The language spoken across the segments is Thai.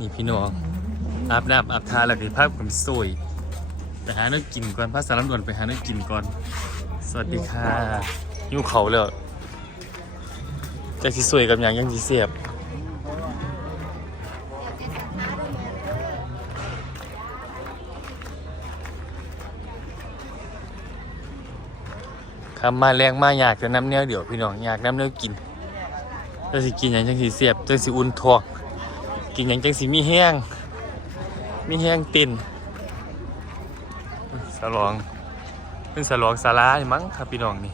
นี่พี่น้องอาบน้ำอาบทาแล้วก็ภาพกันสวยไปหาเนื้อกินก่อนพาสารด่วนไปหาเนื้อกินก่อน สวัสดีค่ะหิวเขาวแล้วจะสิสวยกับอย่างยังสิเสียบคำมาแรงมาอยากจะน้ำเนี้ยเดี๋ยวพี่น้องอยากน้ำเนี้ยกินจะสิกินอย่างจังสิเสียบจังสิอุ่นท้อง กินอย่างจังสิมีแห้ง มีแห้งตินสลอง เป็นสลองสารานี่มั้งครับพี่น้องนี่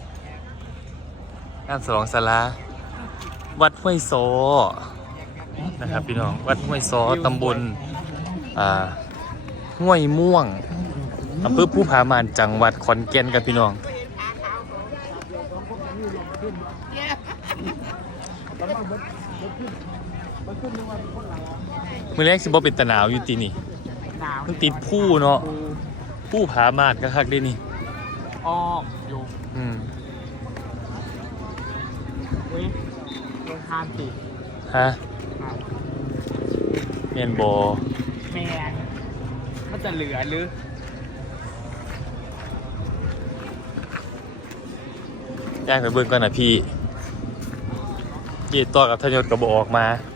งานสลองสาราวัดห้วยโซนะครับพี่น้อง วัดห้วยโซตำบลอ่าห้วยม่วงอำเภอผู้ผามานจังหวัดขอนแก่นครับพี่น้อง มือแรกสิบ่เป็นตะหนาวอยู่ตีนี่ หนาวมันติดผู้เนาะ ผู้ผามานก็คักได้นี่ อ้อมอยู่อืมเว้ยลงทานติดฮะเมียนบอแมนมันจะเหลือหรือแจ้งไปเบิ่งก่อนนะพี่ยี่ต่อกับทยศกระบอกออกมาลง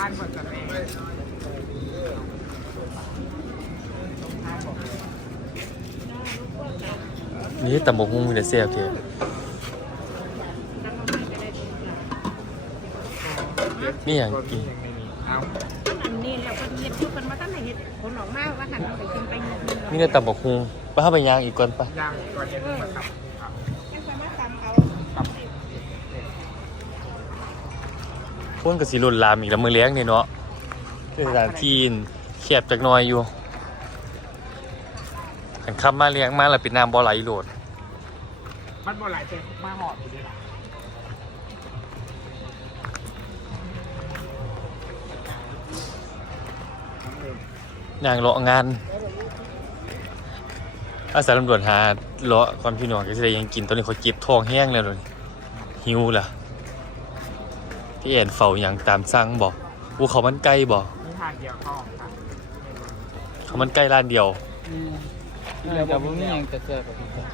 ทานก่อนจะแม่ลงทานบอกนี่ตำบกหุ่งมีแต่เสียบเถอะนี่อย่างกินเอาอันนี้เราก็เฮ็ดอยู่กันมาตั้งแต่เฮ็ดผลออกมาว่าหันไปกินไปนิดนึงนี่ได้ตำบกหุ่งไปเข้าไปย่างอีกก่อนปะย่างก่อนเย็นมาครับครับ ไม่สามารถตามเอา ครับ พ่นกับสีรุนลามอีกแล้วมือเลี้ยงนี่เนาะคือสถานที่แคบจักหน้อยอยู่ขันขับมาเลี้ยงมาแล้วเป็นน้ำบ่ไหลโหลดมันบ่หลายเต็มมาหอดอยู่ด้วยล่ะนางเลาะงานอาสาตำรวจหาเลาะความพี่น้องก็จะได้ยังกินตอนนี้เขาเก็บทองแห้งแล้วเลยหิวล่ะ พี่เอ็นเฝ้าอย่างตามสั่งบอกอูเขามันใกล้บอกมีทานเดียวเข้าครับเขามันใกล้ร้านเดียวอืมเดี๋ยวผมมีอย่างจะเจอกับพี่ครับ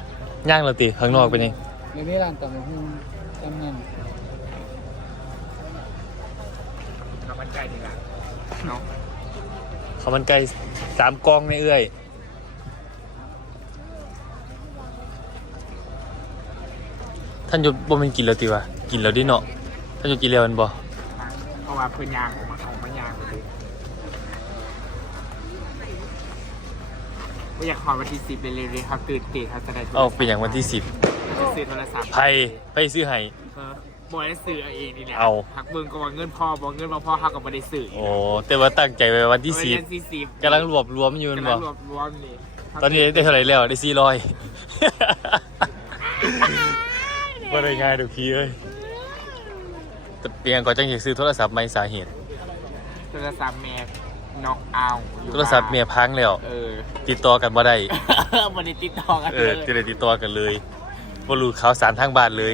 ย่างเราติข้างนอกเป็นยังเดี๋ยวนี้ร้านต่อมาหุ้นจำเงินทำมันไก่ดีละเนาะเขามันใกล้สามกองในเอื้อยท่านหยุดบ่แมันกินแล้วติวะกินแล้วดิเนาะ ท่านหยุดกินแล้วแมันบ่เพราะว่าเพื่อนยางออกมาเอามายางเลยไม่อยากขอวันที่สิบเลยเลยครับตื่นเต้นครับจะได้เอาเป็นอย่างวันที่สิบซื้อโทรศัพท์ไพไปซื้อให้เออบอยได้ซื้อเอาเองนี่แหละเอาหักเบิ่งก็ว่าเงินพ่อบอกเงินมาพ่อหักก็บ่ได้ซื้อโอ้แต่ว่าตั้งใจไว้วันที่สิบวันที่สิบกำลังรวบรวมอยู่แมันกำบ่ลังรวบรวมนี่ตอนนี้ได้เท่าไหร่แล้วได้สี่ร้อยว่าได้ง่ายดูพี่เอ้ยแต่ เปลี่ยนก่อนจังอยากซื้อโทรศัพท์ไม่สาเหตุ โทรศัพท์แม่น็อกเอาอยู่โทรศัพท์เมียพังแล้ว เออติดต่อกันบ่ได้วันนี้ติดต่อกันเอเลอยจะได้ติดต่อกันเลยบ่รู้ข่าวสารทางบ้านเลย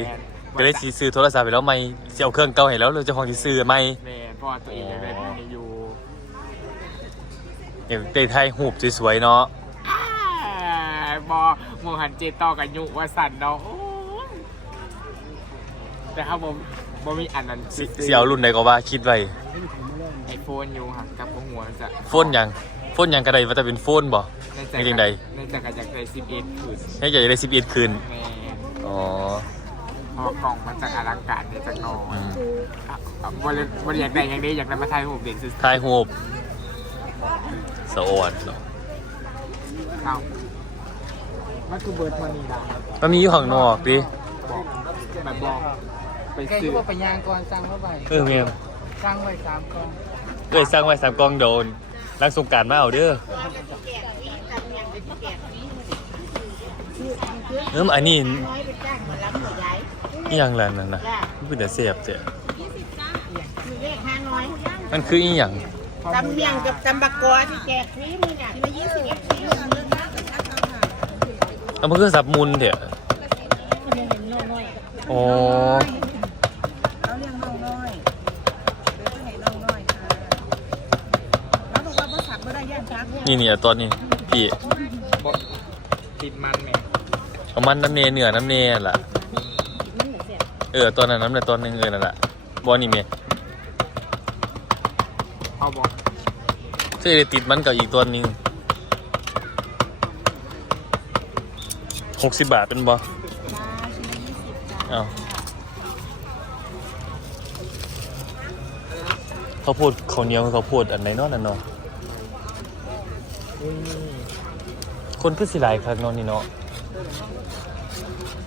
ก็เลยสิซื้อโทรศัพท์ไปแล้วไม่สิเอาเครื่องเก่าให้แล้วเลยเจ้าของสิซื้อไม่แม่เพราะว่าตัวเองยังได้พวกนี้อยู่อย่างได้ถ่ายรูปสวยๆเนาะอ้ายบอโมหันเจต่อกันยุว่าสั่นเนาะโอ้ยแต่ถ้าผม บ่มีอันนั้นสิสิเอารุ่นใดก็ว่าคิดไว้ไอโฟนอยู่หักกับหัวจะโฟนหยังโฟนหยังก็ได้ว่าแต่เป็นโฟนบ่ในใจเป็นจังใดในใจก็อยากได้สิบเอ็ดคืนให้อยากได้11คืนแม่อ๋อพอกล่องมันจากอลังการเนี่ยจากนอนอืมอะอะบริบริอยากได้อย่างนี้อยากได้มาถ่ายรูปเด็กสุดถ่ายรูปสะออนเนาะๆเอามันคือเบิร์ดมันนี่นะมันมีอยู่ข้างนอกดิบอกแบบบอก ไปใกล้ซื้อ ก็ไปย่างก่อนสั่งเข้าไปเออเมียสั่งไว้สามกล่องเอ้ยสร้างไว้สามกองโดนรักสงกรารมาเอาเด้อเอิ่มอันนี้น้อยไปจ้างมารับหน่วยย้ายอีหยังล่ะนั่นน่ะมันเป็นแต่เสียบเจ้ะมีเลขห้าน้อยมันคืออีหยังตำเมียงกับตำบักกอที่แจกฟรีนี่น่ะทีละยี่สิบเอ็ดฟรีเรื่องนั้นแล้วมันคือสับมุนเถอะมันยังเห็นน้อย อ๋อ เขาเรียกน้องน้อยเป็นผู้ใหญ่น้องน้อยค่ะ นี่นี่เอาตอนนี้พี่บ่ติดมันแหม่เอามันน้ำเนเนื้อน้ำเนล่ะ มันเหมือนเสียเออตอนนั้นน้ำเนตอนหนึงเออนั่นแหละบอนี่เมียเอาบ่เสื้อได้ติดมันกับอีกตัวหนึงหกสิบบาทเป็นบอ จ้าชิ้นละยี่สิบจ้าอ้าวเขาวโพูดเขาวเหนียวคือเขาวโพูดอันไหนเนอนอันเนาะอุ้ย คนคือสิหลายครั้งเนอนนี่เนาะ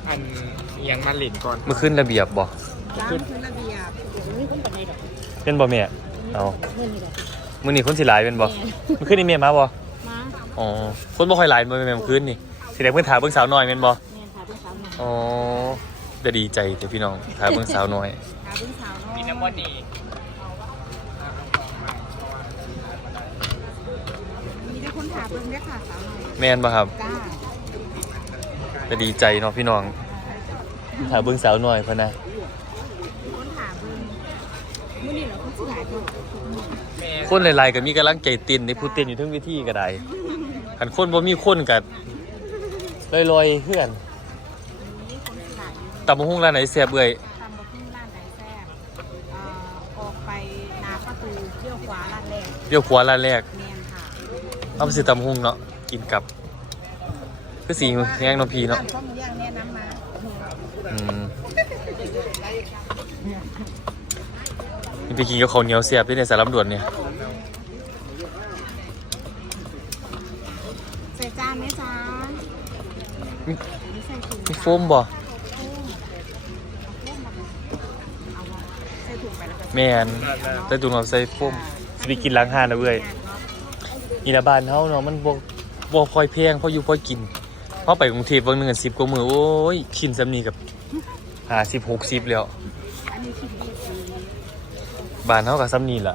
อันเอียงมาหลินก่อนเมื่อขึ้นระเบียบบ่จ้าคือระเบียบเดี๋ยวนี้คนปันในดอกเป็นบ่แม่เอาเงินนี่ดอกมื้อนี้คนสิหลายเป็นบ่เมื่อคืนนี่แม่มาบ่มาอ๋อคนบ่ค่อยหลายบ่แม่นเมื่อคืนนี่สิได้เพิ่นถามเบิ่งสาวน้อยแม่นบ่แม่นค่ะเพิ่งสาวหน่อยอ๋อจะดีใจแต่พี่น้องถามเบิ่งสาวน้อยค่ะเพิ่งสาวน้อยมีน้ำมันดี มีได้คนถามเพิ่งได้ค่ะสาวหน่อยแม่นบ่ครับจ้าจะดีใจเนาะพี่น้องถามเบิ่งสาวน้อยเพิ่นนะคนถามเพิ่งมื่อนี้เราคนสิหลายตัวทุกมื้อแม่คนหลายๆก็มีกำลังใจเต้นในผู้เต้นอยู่เทั้งเวทีก็ได้คันคนบ่มีคนก็ลอยๆเพื่อนมีคนสิหลายอยู่ตำบักหุ่งร้านไหนแซ่บเอ้ยตำบักหุ่งร้านไหนแซ่บเอ่อออกไปนาประตูเที่ยวขวาร้านแรกเดี๋ยวขวาร้านแรก แมนค่ะ เอาไปซื้อตำบักหุ่งเนาะกินกับคือสีแห้งเนาะพี่เนาะร้านข้าวหมูย่างแนะนำมาอืมนี่ไปกินกับข้าวเหนียวเสียบด้วยในสารลำดวนเนี่ยใส่จานไหมจ๊ะมีไม่ใส่ถุงมีจ้ะโฟมบ่เอาวะใส่ถุงไปแล้วก็แม่นใส่ถุงเราใส่โฟมสิไปกินล้างห้านนะเว้ย อีละบานเฮาเนาะมันบ่บ่ค่อยแพงเพราะอยู่พอกินพอไปกรุงเทพบางหนึงกัน10กว่ามื้อโอ้ยชินซำนี้กับ50 60แล้วอันนี้คิดดีสิบ้านเฮาก็ซ้ำนี้ล่ะ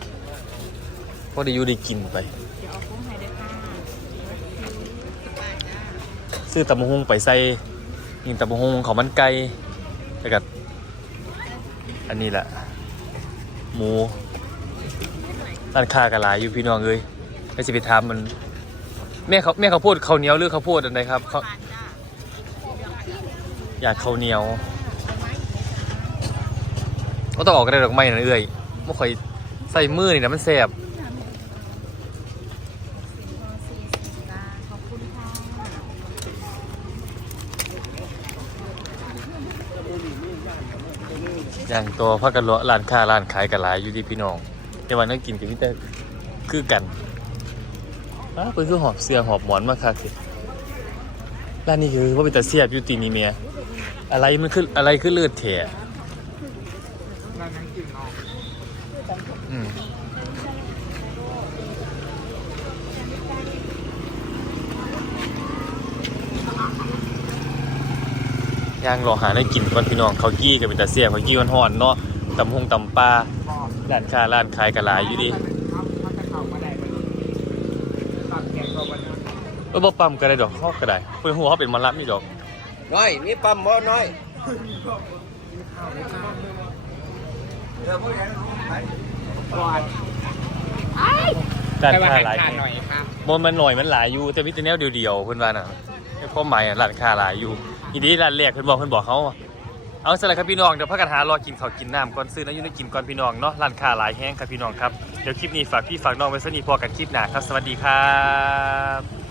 พอได้อยู่ได้กินไปเดี๋ยวเอาของให้เด้อค่ะซื้อตำบักหุ่งไปใส่ยิงตำบักหุ่งเขาวมันไก่แล้วก็อันนี้แหละหมูร้านค้าก็หลายอยู่พี่น้องเอ้ย ไปสิไปถามมัน แม่เขาแม่เขาพูดข้าวเหนียวหรือเขาวโพดอันใดครับเขาอยากข้าวเหนียวก็ต้องออกก็ได้ดอกไม้นั่นเอ้ยไม่ค่อยใส่มือนี่นะมันแสบอย่างตัวพักกันเลาะร้านค้าร้านขายกันหลายอยู่ที่พี่น้องแต่ว่านั่งกินกับมิแต่คือกัน อ้าเพิ่นคือหอบเสื้อหอบหมอนมาคักสิร้านนี้คือว่าเป็นตาเสียบอยู่ตีนี่เมียอะไรมันคืออะไรคือเลือดแถะร้านนั่งกินเนาะอืมย่างรอหาได้กินก่อนพี่น้องเขากี้กับเป็นตาเสียบเขากี้มันห่อนเนาะตำหงตำปลาร้านค้าร้านขายกันหลายอยู่ดิ เขาเขาจะเข้ามาได้ไหมตัดแกงตัววันนี้เออบ่ปั๊มก็ได้ดอกเขาก็ได้เพื่อนหัวเขาเป็นหมันรับนี่ดอกน้อยมีปั๊มบ่น้อยก่อนร้านไปมาค้าแข่งหลายขันหน่อยครับมันมันหน่อยมันหลายอยู่แต่วิตาแนวเดียวๆเพิ่นว่าน่ะในความหมายอะร้านค้าหลายอยู่อีนี้ร้านแรกเพิ่นบอกเพิ่นบอกเขา เอาสละครับพี่น้องเดี๋ยวพักกันหารอกินข้าวกินน้ำก่อนซื้อน้ำยู่ในกินก่อนพี่น้องเนาะร้านค้าหลายแห้งครับพี่น้องครับเดี๋ยวคลิปนี้ฝากพี่ฝากน้องไว้สนิทพอกันคลิปหน้าครับสวัสดีครับ